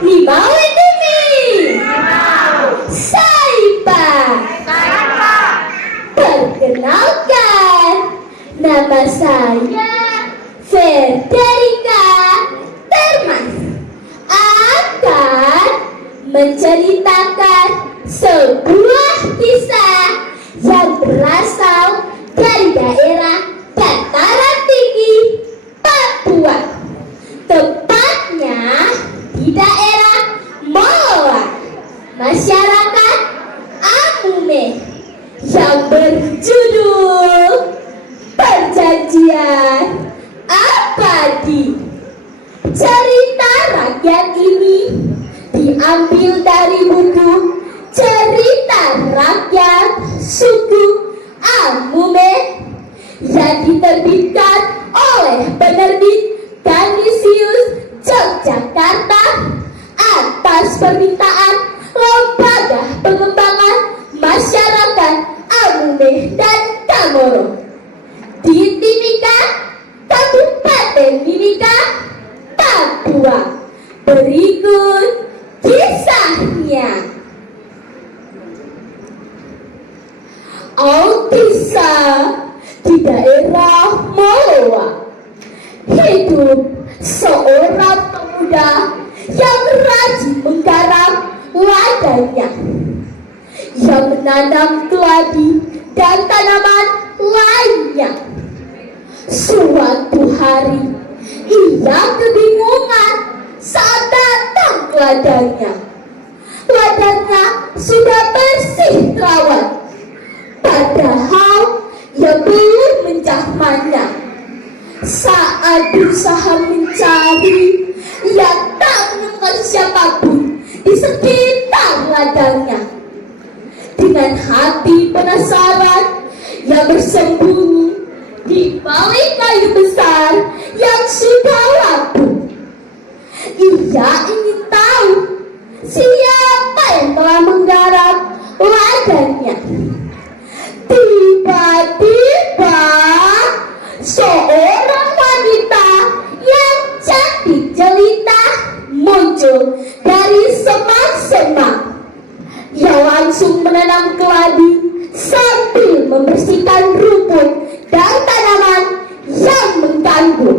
Ni mau itu mi. Saipa. Perkenalkan, nama saya Federica Termas. Akan menceritakan sebuah kisah yang berasal dari daerah dataran tinggi Papua, tepatnya di daerah Moloa, masyarakat Amume, yang berjudul Perjanjian Abadi. Cerita rakyat ini diambil dari buku Cerita Rakyat Suku Amume yang diterbitkan oleh penerbit Kanisius Yogyakarta atas permintaan Lembaga Pengembangan Masyarakat Amume dan Kamoro di Timika, Kabupaten Mimika, Papua. Berikut kisahnya. Autisa di daerah Moloa hidup seorang pemuda yang rajin menggarap ladangnya. Ia menanam keladi dan tanaman lainnya. Suatu hari ia kebingungan saat datang ke ladangnya. Ladangnya sudah bersih terawat, padahal ia belum menjamahnya. Saat berusaha mencari, ia tak menemukan siapapun di sekitar ladangnya. Dengan hati penasaran, ia bersembunyi di balik kayu besar yang sudah lapuk. Ia ingin tahu siapa yang telah menggarap ladangnya. Tiba-tiba seorang wanita yang cantik jelita muncul dari semak-semak. Ia langsung menanam keladi sambil membersihkan rumput dan tanaman yang mengganggu.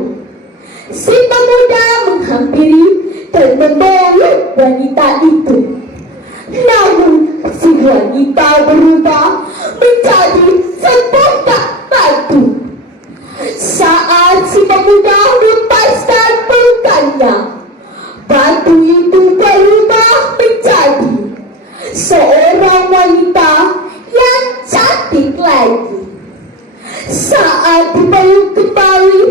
Si pemuda menghampiri dan memeluk wanita itu. Namun si wanita berubah menjadi sebongkah batu. Saat si pemuda melepaskan pelukannya, batu itu berubah menjadi seorang wanita yang cantik lagi. Saat dipeluk kembali,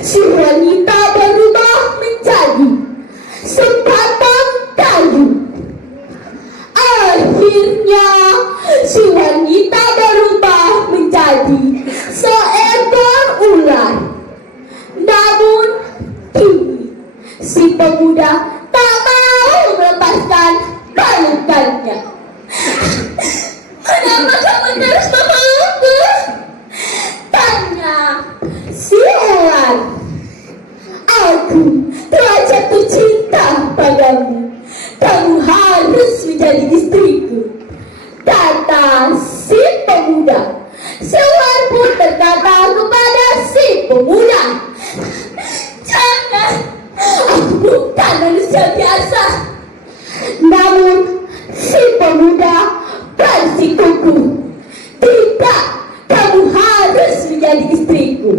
si wanita berubah menjadi sebatang kayu. Akhirnya si wanita berubah menjadi seekor ular. Namun kini si pemuda tak mau melepaskan pelukannya. Kenapa kamu terus memelukku? Tanya si ular. Aku telah jatuh cinta padamu. Kamu harus menjadi istriku, kata si pemuda. Si ular pun berkata kepada si pemuda, jangan, aku bukan manusia biasa. Namun si pemuda bersikuku, tidak, kamu harus menjadi istriku.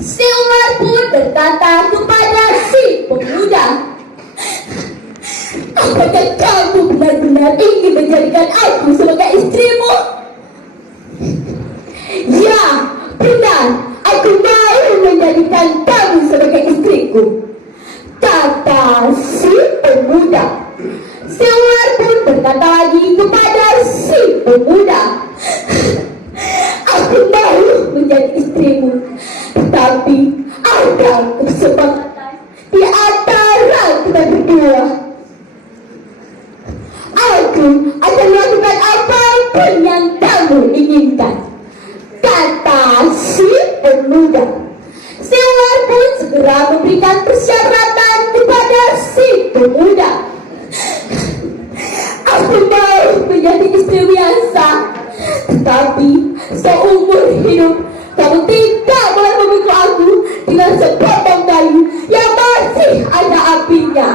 Si ular pun berkata kepada si pemuda, apakah kamu benar-benar ingin menjadikan aku sebagai istrimu? Ya, benar, aku mau menjadikan kamu sebagai istriku, kata si pemuda. Si ular pun berkata lagi kepada si pemuda, aku mau menjadi istrimu, tetapi ada kesepakatan di antara kita berdua. Aku akan melakukan apapun yang kamu inginkan, kata si pemuda. Si ular pun segera memberikan persyaratan kepada si hidup, kamu tidak boleh memukul aku dengan sepotong kayu yang masih ada apinya.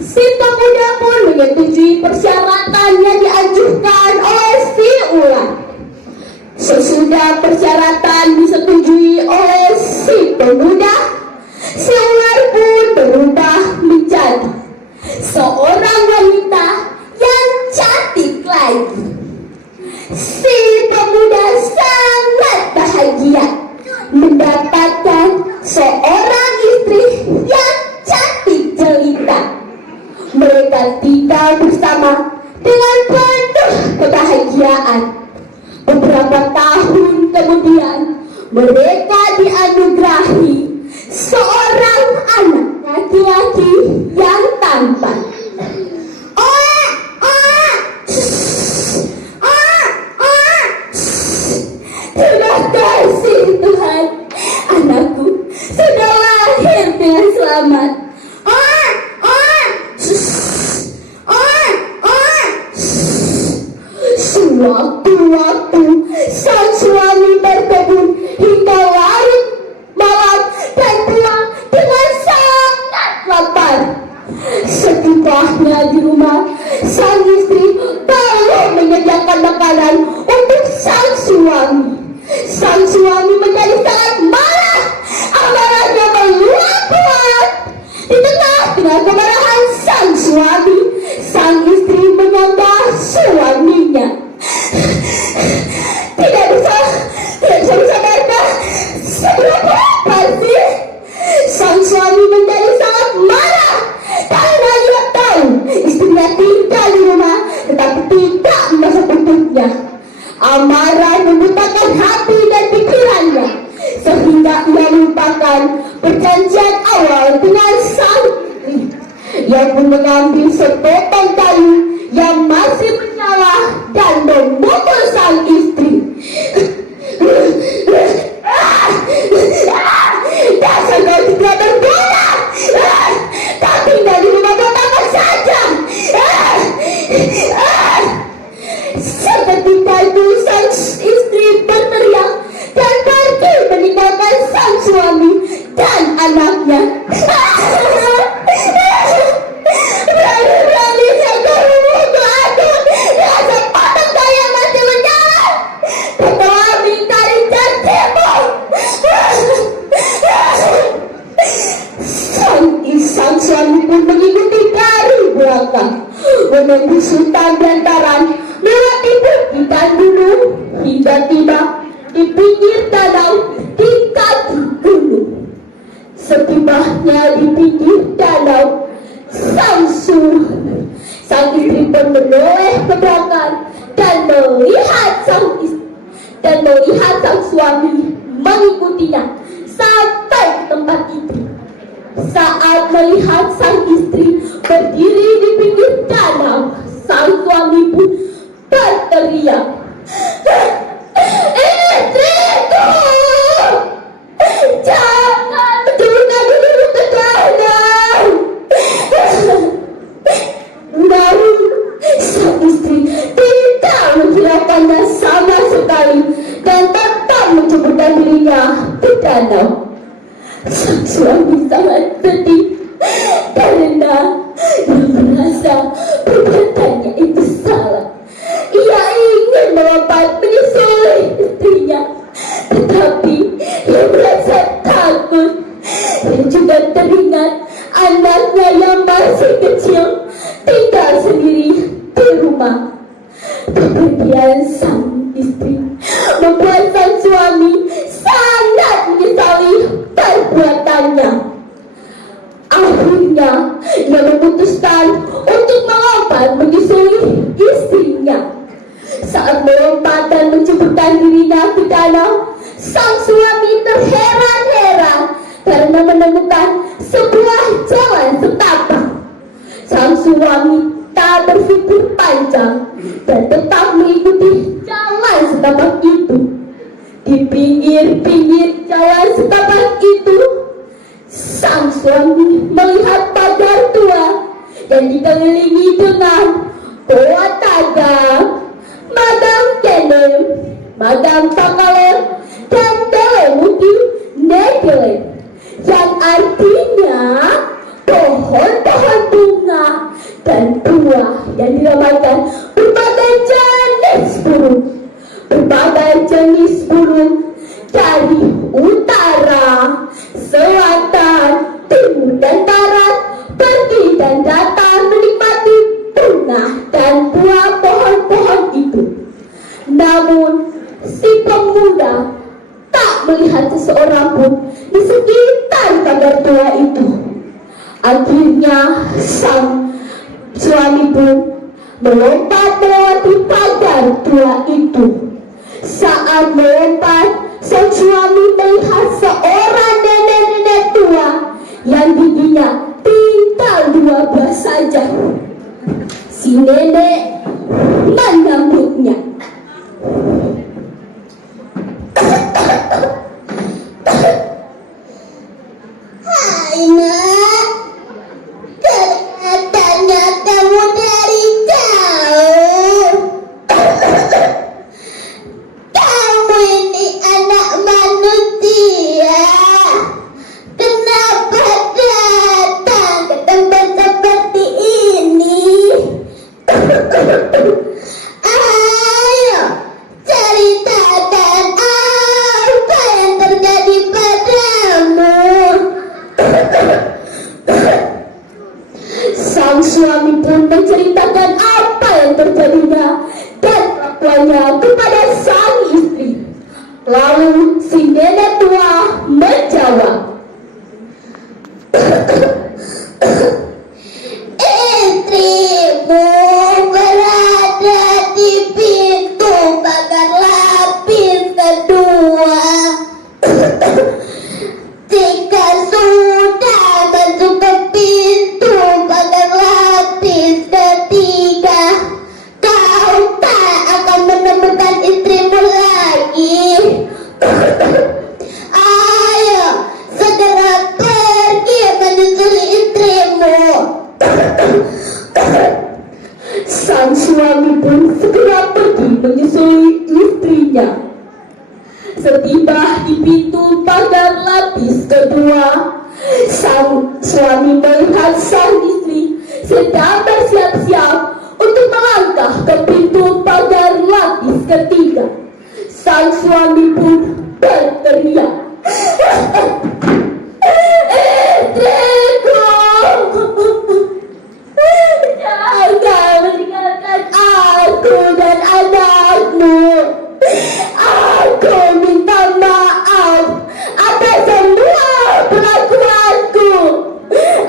Si pemuda pun menyetujui persyaratan yang diajukan oleh si ular. Sesudah persyaratan disetujui oleh si pemuda, si ular pun berubah menjadi seorang wanita yang cantik lagi. Si pemuda sangat bahagia mendapatkan seorang istri yang cantik jelita. Mereka tinggal bersama dengan penuh kebahagiaan. Beberapa tahun kemudian, mereka dianugerahi seorang anak laki-laki yang tampan. Terima kasih Tuhan, anakku sudah lahir dengan selamat. Sewaktu-waktu sang suami berkebun hingga larut malam dan pulang dengan sangat lapar. Setibanya di rumah, sang istri belum menyediakan makanan untuk sang suami. Sang suami menjadi sangat marah. Amarahnya meluap-luap. Di tengah-tengah kemarahan sang suami, sang istri menyangka suaminya tidak bisa disadarkan seberapa apa sih. Sang suami menjadi sangat marah karena ia tahu istrinya tinggal di rumah tetapi tidak masak untuknya. Amarah membutakan hati dan pikirannya sehingga ia melupakan perjanjian awal dengan sang istri. Ia pun mengambil sepotong kayu yang masih menyala dan memukul sang istri. Dasar kau tidak berguna. Kau tinggal di rumah pertama saja. Seketika itu sang istri berteriak dan pergi meninggalkan sang suami dan anaknya. Berani-beraninya kau memukul aku dengan sepotong kayu yang masih menyala. Kau telah mengingkari janjimu. Sang suami pun mengikuti dari belakang, menembus hutan dantaran, melewati bukit dan gunung, hingga tiba di pinggir danau di kaki gunung. Setibanya di pinggir danau, sang istri pun menoleh ke belakang dan melihat sang suami mengikutinya sampai ke tempat itu. Saat melihat sang istri berdiri di pinggir danau, sang suami pun berteriak, "Istriku! Jangan menjauhkan dirimu ke danau!" Namun sang istri tidak menghiraukannya sama sekali dan tetap menceburkan dirinya ke danau. Sang suami sangat sedih karena ia merasa perbuatannya itu salah. Ia ingin melompat menyusui istrinya, tetapi ia merasa takut. Ia juga teringat anaknya yang masih kecil tinggal sendiri di rumah. Kepergian sang istri membuat sang suami sangat menyesali perbuatannya. Akhirnya ia memutuskan untuk melompat menyusui istrinya. Saat melompat dan menceburkan dirinya ke danau, sang suami terheran-heran karena menemukan sebuah jalan setapak. Sang suami tak berpikir panjang dan tetap mengikuti jalan setapak itu. Di pinggir-pinggir jalan setapak itu, sang suami melihat pagar tua dan dikelilingi dengan goa taga, madang kenem, Madam Pangalen, dan Telemuti Negelen, yang artinya pohon-pohon bunga dan buah yang diramaikan berbagai jenis burung dari utara, selatan, timur dan barat pergi dan datang menikmati bunga dan buah pohon-pohon itu. Namun si pemuda tak melihat seseorang pun di sekitar pagar tua itu. Akhirnya sang suami pun melompat melewati pagar tua itu. Saat melompat, sang suami melihat seorang nenek-nenek tua yang giginya tinggal 12 saja. Si nenek menyambutnya. Hai nak, kelihatannya kamu dari jauh. Kamu ini anak manusia. Kenapa datang ke tempat seperti ini? Ayo, ceritakan apa yang terjadi padamu. Sang suami pun menceritakan apa yang terjadinya dan pengakuannya kepada sang istri. Lalu si nenek tua menjawab, Istrimu berada di pintu pagar lapis kedua. Jika sudah masuk ke pintu pagar lapis ketiga, kau tak akan menemukan istrimu lagi. Ayo, segera pergi menyusuli istrimu. sang suami pun segera pergi menyusui istrinya. Setiba di pintu pagar lapis kedua, sang suami melihat sang istri sedang bersiap-siap untuk melangkah ke pintu pagar lapis ketiga. Sang suami pun berteriak, "Istriku, jangan meninggalkan aku dan anakmu. Aku minta maaf atas semua perlakuanku.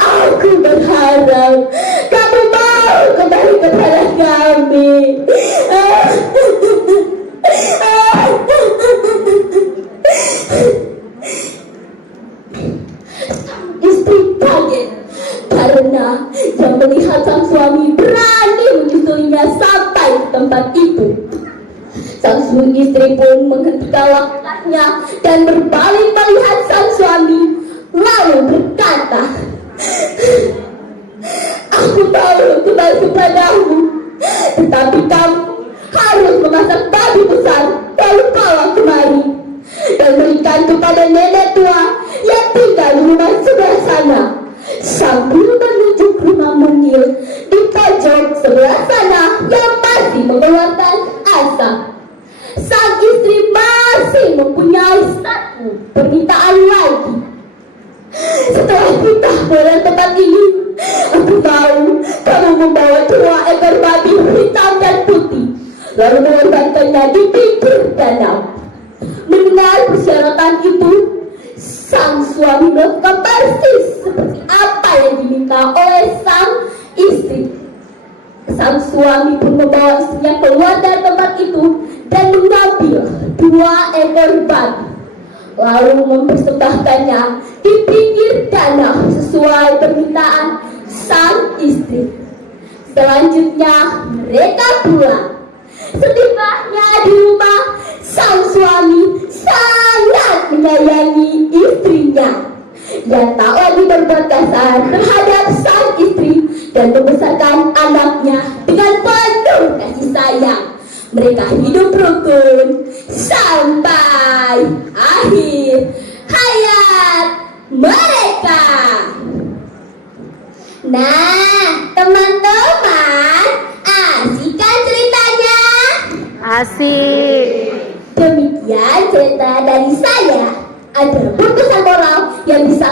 Aku berharap kamu mau kembali kepada kami." Istri kaget karena yang melihat sang suami berani menyusuinya sampai ke tempat itu. Sang istri pun menghentikan langkahnya dan berbalik melihat sang suami, lalu berkata, "Aku tahu kembali kepadamu, tetapi kamu harus memasak babi besar lalu bawa kemari dan berikan kepada nenek tua yang tinggal di rumah sebelah sana." Sambil menunjuk rumah mungil di pojok sebelah sana yang masih mengeluarkan asap. Sang istri masih mempunyai satu permintaan lagi. "Setelah kita pulang tempat ini, aku tahu kamu membawa 2 ekor babi hitam dan putih, lalu mengorbankannya di pinggir danau." Mendengar persyaratan itu, sang suami melakukan persis seperti apa yang diminta oleh sang istri. Sang suami pun membawa istrinya keluar dari tempat itu dan mengambil 2 ekor babi, lalu mempersembahkannya di pinggir danau sesuai permintaan sang istri. Selanjutnya mereka pulang. Setibanya di rumah, sang suami sangat menyayangi istrinya. Dia tak lagi berbuat kasar terhadap sang istri dan membesarkan anaknya dengan penuh kasih sayang. Mereka hidup rukun sampai akhir hayat mereka. Nah, teman-teman, asik kan ceritanya? Asik. Demikian cerita dari saya. Ada putusan moral yang bisa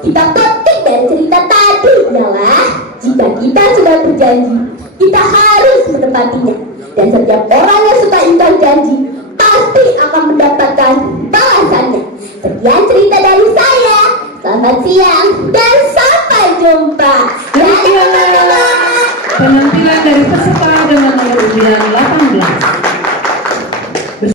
kita petik dari cerita tadi adalah jika kita sudah berjanji, kita harus menepatinya. Dan setiap orang yang suka ingkar janji pasti akan mendapatkan balasannya. Sekian cerita dari saya. Selamat siang dan sampai jumpa. Dadah teman-teman. Penampilan dari peserta dengan nomor undian 18.